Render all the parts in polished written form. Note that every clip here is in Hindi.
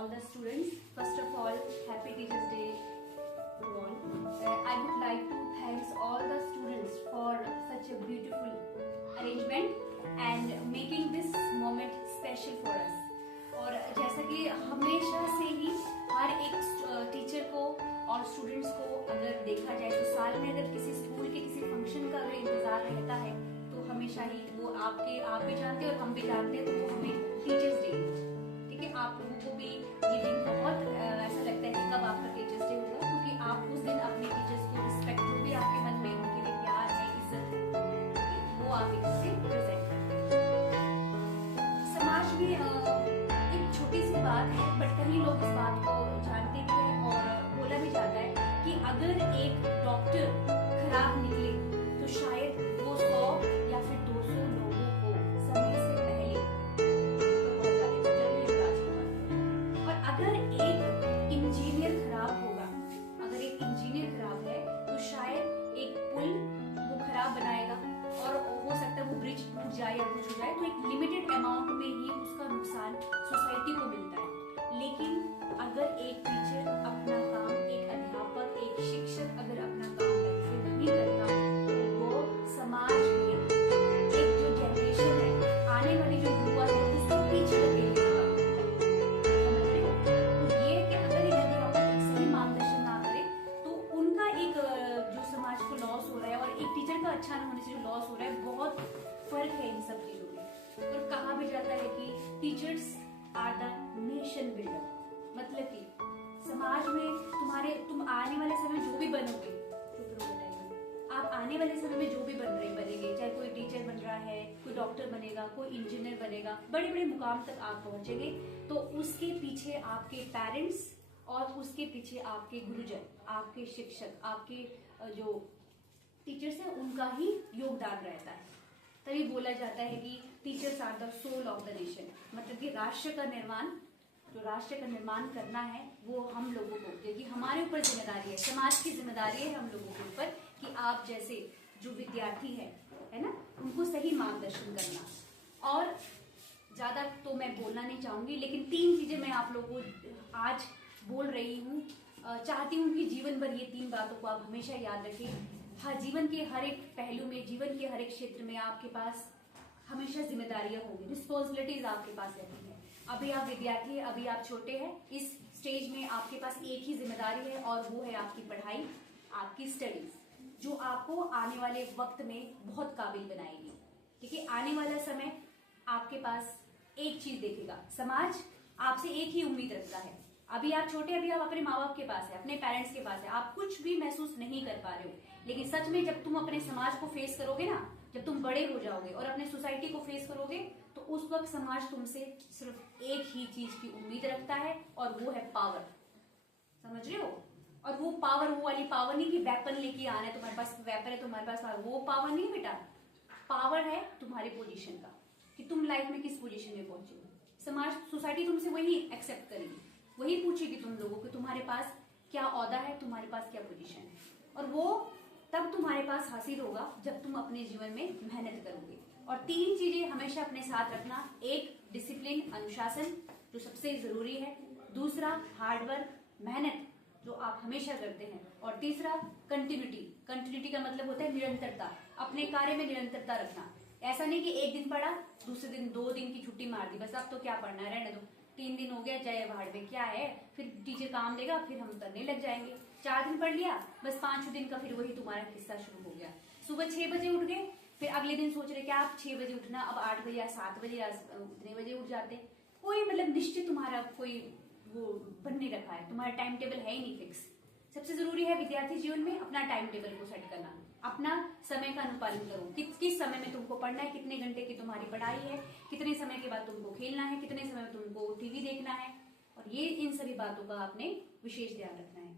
all the students. First of all, Happy Teachers Day to all. I would like to thank all the students for such a beautiful arrangement and making this moment special for us. और जैसा कि हमेशा से ही हर एक टीचर को और स्टूडेंट्स को अगर देखा जाए तो साल में अगर किसी स्कूल के किसी फंक्शन का अगर इंतजार रहता है तो हमेशा ही वो आप भी जानते हैं और हम भी जानते हैं, तो वो हमें टीचर्स डे, ठीक है, आप लोगों को भी ये दिन बहुत ऐसा लगता है कि कब आपका टीचर्स डे होगा, क्योंकि आप उस दिन अपने टीचर्स को रिस्पेक्ट, जो भी आपके मन में उनके लिए प्यार है, इज्जत, वो आप इससे प्रेजेंट करते हैं। समाज में एक छोटी सी बात है, बट कई लोग इस बात को जानते भी हैं और बोला भी जाता है कि अगर एक डॉक्टर खराब निकले तो शायद वो 100 या फिर 200 लोगों को समय से पहले और अगर एक इंजीनियर खराब होगा, अगर एक इंजीनियर खराब है तो शायद एक पुल वो खराब बनाएगा और हो सकता है वो ब्रिज टूट जाए या कुछ हो जाए, तो एक लिमिटेड अमाउंट में ही उसका नुकसान सोसाइटी को मिलता है। लेकिन अगर एक टीचर अपना काम, एक अध्यापक, एक शिक्षक अगर अपना काम ढंग से नहीं करता तो वो समाज में एक जो जनरेशन है, आने वाली जो युवा है, उसको पीछे धकेलने का काम करता है। समझ रहे हो? तो ये कि अगर एक अध्यापक एक सही मार्गदर्शन ना करे तो उनका एक जो समाज को लॉस हो रहा है और एक टीचर का अच्छा न होने से जो लॉस हो रहा है, बहुत फर्क है इन सब चीजों में। और कहा भी जाता है कि teachers are the nation builder, मतलब कि समाज में तुम आने वाले समय जो भी बनोगे, आप आने वाले समय में जो भी बनेंगे, चाहे कोई टीचर बन रहा है, कोई डॉक्टर बनेगा, कोई इंजीनियर बनेगा, बड़े बड़े मुकाम तक आप पहुंचेंगे, तो उसके पीछे आपके पेरेंट्स और उसके पीछे आपके गुरुजन, आपके शिक्षक, आपके जो टीचर्स हैं, उनका ही योगदान रहता है। तभी बोला जाता है कि teachers are the soul of the nation, मतलब कि राष्ट्र का निर्माण करना है वो हम लोगों को, क्योंकि हमारे ऊपर जिम्मेदारी है, समाज की जिम्मेदारी है हम लोगों के ऊपर कि आप जैसे जो विद्यार्थी है ना, उनको सही मार्गदर्शन करना। और ज्यादा तो मैं बोलना नहीं चाहूंगी, लेकिन 3 चीजें मैं आप लोगों को आज बोल रही हूँ। चाहती हूँ कि जीवन भर ये 3 बातों को आप हमेशा याद रखें। हर जीवन के हर एक पहलू में, जीवन के हर एक क्षेत्र में आपके पास हमेशा जिम्मेदारियां होंगी, रिस्पॉन्सिबिलिटीज आपके पास रहती है। अभी आप विद्यार्थी है, अभी आप छोटे हैं, इस स्टेज में आपके पास एक ही जिम्मेदारी है और वो है आपकी पढ़ाई, आपकी स्टडीज, जो आपको आने वाले वक्त में बहुत काबिल बनाएगी। ठीक है, आने वाला समय आपके पास एक चीज देखेगा, समाज आपसे एक ही उम्मीद रखता है। अभी आप छोटे, अभी आप अपने माँ बाप के पास है, अपने पेरेंट्स के पास है, आप कुछ भी महसूस नहीं कर पा रहे हो, लेकिन सच में जब तुम अपने समाज को फेस करोगे ना, जब तुम बड़े हो जाओगे और अपने सोसाइटी को फेस करोगे, तो उस वक्त समाज तुमसे सिर्फ एक ही चीज की उम्मीद रखता है और वो है पावर। समझ रहे हो? और वो पावर, वो वाली पावर नहीं कि वेपन लेके आना है, तुम्हारे पास वेपन है, तुम्हारे पास पावर, वो पावर नहीं बेटा। पावर है तुम्हारे पोजीशन का, कि तुम लाइफ में किस पोजीशन में पहुंचे हो। समाज, सोसाइटी तुमसे वही एक्सेप्ट करेगी, वही पूछेगी तुम लोगों को तुम्हारे पास क्या ओहदा है, तुम्हारे पास क्या पोजीशन है, और वो तब तुम्हारे पास हासिल होगा जब तुम अपने जीवन में मेहनत करोगे। और 3 चीजें हमेशा अपने साथ रखना, एक डिसिप्लिन, अनुशासन, जो सबसे जरूरी है, दूसरा हार्डवर्क, मेहनत, जो आप हमेशा करते हैं, और तीसरा कंटिन्यूटी। कंटिन्यूटी का मतलब होता है निरंतरता, अपने कार्य में निरंतरता रखना। ऐसा नहीं कि एक दिन पढ़ा, दूसरे दिन 2 दिन की छुट्टी मार दी, बस अब तो क्या पढ़ना है, रहने दो, 3 दिन हो गया, जय भाड़ में क्या है, फिर टीचर काम देगा, फिर हम करने लग जाएंगे। 4 दिन पढ़ लिया, बस 5वें दिन का फिर वही तुम्हारा किस्सा शुरू हो गया। सुबह 6 बजे उठ गए, फिर अगले दिन सोच रहे क्या आप 6 बजे उठना, अब 8 बजे या 7 बजे या उतने बजे उठ जाते। कोई मतलब निश्चित तुम्हारा कोई वो बन नहीं रखा है, तुम्हारा टाइम टेबल है ही नहीं फिक्स। सबसे जरूरी है विद्यार्थी जीवन में अपना टाइम टेबल को सेट करना, अपना समय का अनुपालन करो, किस समय में तुमको पढ़ना है, कितने घंटे की तुम्हारी पढ़ाई है, कितने समय के बाद तुमको खेलना है, कितने समय में तुमको टीवी देखना है, और ये इन सभी बातों का आपने विशेष ध्यान रखना है।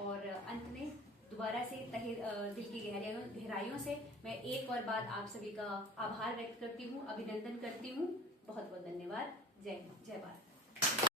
और अंत में दोबारा से दिल की गहराइयों से मैं एक और बात आप सभी का आभार व्यक्त करती हूँ, अभिनंदन करती हूँ। बहुत बहुत धन्यवाद। जय हिंद, जय भारत।